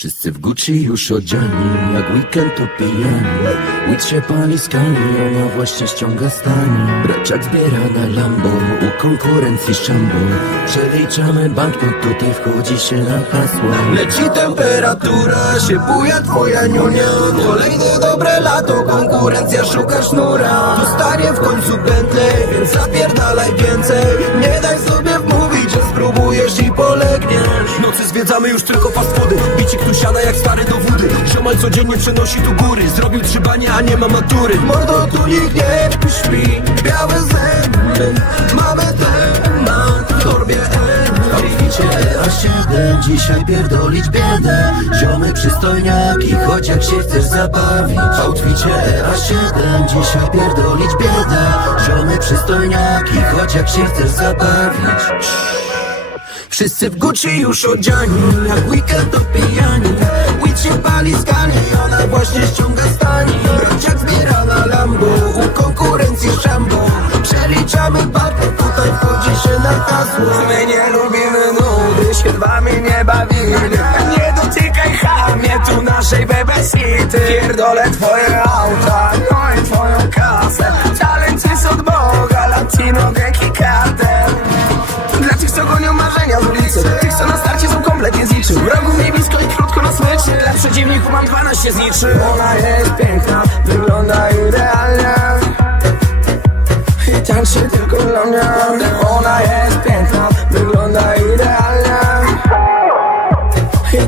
Wszyscy w Gucci już odziani, jak weekend to pijani się pali skali, ona właśnie ściąga stani Braciak zbiera na Lambo, u konkurencji szambo Przeliczamy banknot, tutaj wchodzi się na hasło. Leci temperatura, się buja twoja niunia Kolejne dobre lato, konkurencja szuka sznura To stanie w końcu Bentley, więc zapierdalaj więcej. Nie zwiedzamy już tylko fast foody Bicik tu siada jak stary do wody. Ziomal codziennie przenosi tu góry. Zrobił trzy banie, a nie ma matury. Mordo tu nikt nie śpi Białe zęby Mamy temat w torbie A7 Dzisiaj pierdolić biedę. Ziomy przystojniaki Choć jak się chcesz zabawić W outficie A7 Dzisiaj pierdolić biedę. Ziomy przystojniaki Choć jak się chcesz zabawić Wszyscy w Gucci już odziani Jak weekend to pijani Weed się pali z Ona właśnie ściąga stani. Braciak zbiera na Lambo U konkurencji szambo Przeliczamy batę Tutaj wchodzi się na hasło. My nie lubimy nudy, się wami nie bawimy. Nie dotykaj chamie, tu naszej bebesity Pierdolę twoje auta, gonią marzenia z ulicy. Tych, co na starcie są kompletnie z niczym. Wrogów mi blisko i krótko na smyczy. Dla przeciwników mam 12 z niczym. Ona jest piękna, wygląda idealnie. I tańczy tylko dla mnie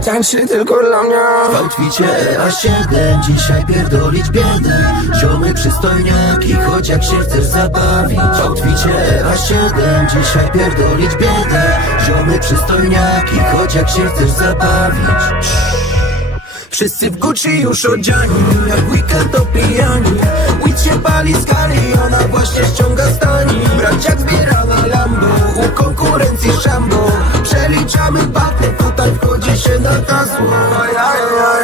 tańczy tylko dla mnie. W outficie A7 Dzisiaj pierdolić biedę Ziomy przystojniaki Choć jak się chcesz zabawić. W outficie A7 Dzisiaj pierdolić biedę Ziomy przystojniaki Choć jak się chcesz zabawić. Wszyscy w Gucci już odziani Jak weekend to pijani Weed się pali z kali Ona właśnie ściąga stani. Braciak zbiera na Lambo U konkurencji szambo Przeliczamy that's why.